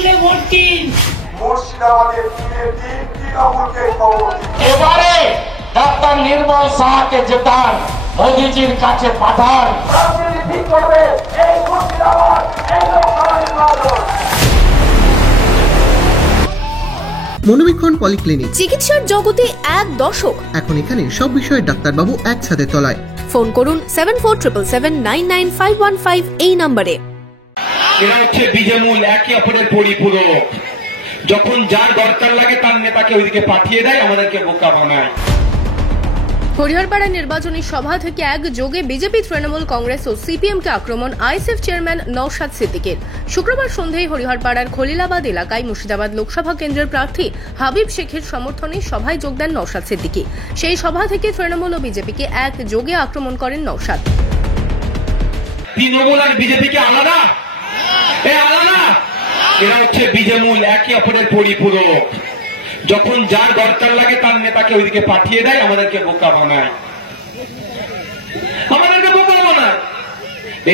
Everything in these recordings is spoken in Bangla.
তৃণমূলে ভোট দিন। মুর্শিদাবাদের তৃণমূলকে খবর দিন। এবারে ডাক্তার নির্মল সাহাকে জেতান, মোদীজির কাছে পাঠান। রাজনীতি ঠিক করবে এই মুর্শিদাবাদ, এই লোকসভা নির্বাচন। মনোবীক্ষণ পলিক্লিনিক, চিকিৎসার জগতে এক দশক। এখন এখানে সব বিষয়ে ডাক্তারবাবু একসাথে তলায়। ফোন করুন 7477799515 এই নম্বরে। এরা হচ্ছে বীজমূল, একে অপরের পরিপূরক। যখন যার দরকার লাগে তার নেতাকে ওইদিকে পাঠিয়ে দেয়, আমাদেরকে বোকা বানায়। হরিহরপাড়া নির্বাচনী সভা থেকে একযোগে বিজেপি, তৃণমূল কংগ্রেস ও সিপিএমকে আক্রমণ আইএসএফ চেয়ারম্যান নওশাদ সিদ্দিকীর। শুক্রবার সন্ধ্যায় হরিহরপাড়ার খলিলাবাদ এলাকায় মুর্শিদাবাদ লোকসভা কেন্দ্রের প্রার্থী হাবিব শেখের সমর্থনে সভায় যোগ দেন নওশাদ সিদ্দিকী। সেই সভা থেকে তৃণমূল ও বিজেপিকে একযোগে আক্রমণ করেন নওশাদ। তৃণমূল আর বিজেপিকে আলাদা? আলাদা? এরা হচ্ছে বীজমূল, একে অপরের পরিপূরক। যখন যার দরকার লাগে তার নেতাকে ওইদিকে পাঠিয়ে দেয়, আমাদেরকে বোকা বানায়।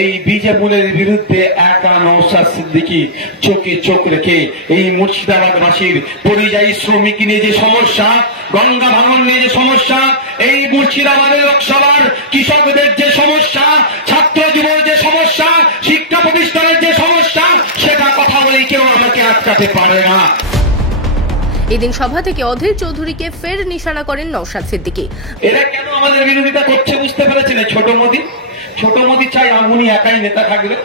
এই বীজমূলের বিরুদ্ধে একা নওশাদ সিদ্দিকী চোখে চোখ রেখে এই মুর্শিদাবাদবাসীর পরিযায়ী শ্রমিক নিয়ে যে সমস্যা, গঙ্গা ভাঙন নিয়ে যে সমস্যা, এই মুর্শিদাবাদের লোকসভার কৃষকদের যে সমস্যা, ছাত্র যুবর যে সমস্যা, শিক্ষা প্রতিষ্ঠানের যে সমস্যা, সেটা কথা বলে কেউ আমাকে আটকাতে পারে না। এদিন সভা থেকে অধীর চৌধুরীকে ফের নিশানা করেন নওশাদ সিদ্দিকী। এরা কেন আমাদের বিরোধিতা করছে বুঝতে পেরেছেন? ছোট মোদী, ছোট মোদী চাই উনি একাই নেতা থাকবে,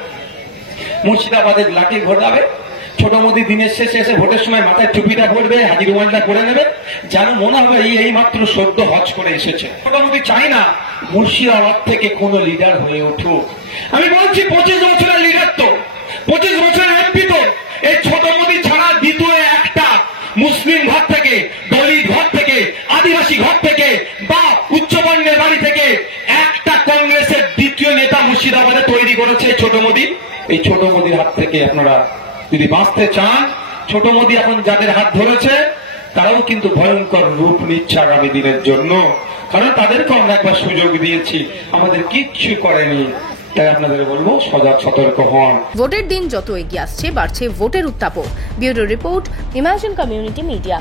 মুর্শিদাবাদের লাঠি ঘোরাবে। ছোট মোদী দিনের শেষে এসে ভোটের সময় মাথায় টুপিটা পরবে, হাজির রুমালটা করে নেবে, যেন মনে হবে এই মাত্র সদ্য হজ করে এসেছে। ছোট মোদী চাই না মুর্শিদাবাদ থেকে কোন লিডার হয়ে উঠুক। আমি বলছি 25 বছরের লিডার তো, 25 বছরের এমপি তো। এই ছোট মোদী ছাড়া দ্বিতীয় একটা মুসলিম ঘর থেকে, দলিত ঘর থেকে, আদিবাসী ঘর থেকে বা উচ্চবর্ণের বাড়ি থেকে একটা কংগ্রেসের দ্বিতীয় নেতা মুর্শিদাবাদে তৈরি করেছে ছোট মোদী। এই ছোট মোদীর হাত থেকে আপনারা যদি বাঁচতে চান, ছোট মোদী এখন যাদের হাত ধরেছে তারাও কিন্তু ভয়ঙ্কর রূপ নিচ্ছে আগামী দিনের জন্য। কারণ তাদেরকে আমরা একবার সুযোগ দিয়েছি, আমাদের কিচ্ছু করেনি। তাই আপনাদের বলবো সজাগ সতর্ক হন। ভোটের দিন যত এগিয়ে আসছে বাড়ছে ভোটের উত্তাপও। Bureau report, imagine community media.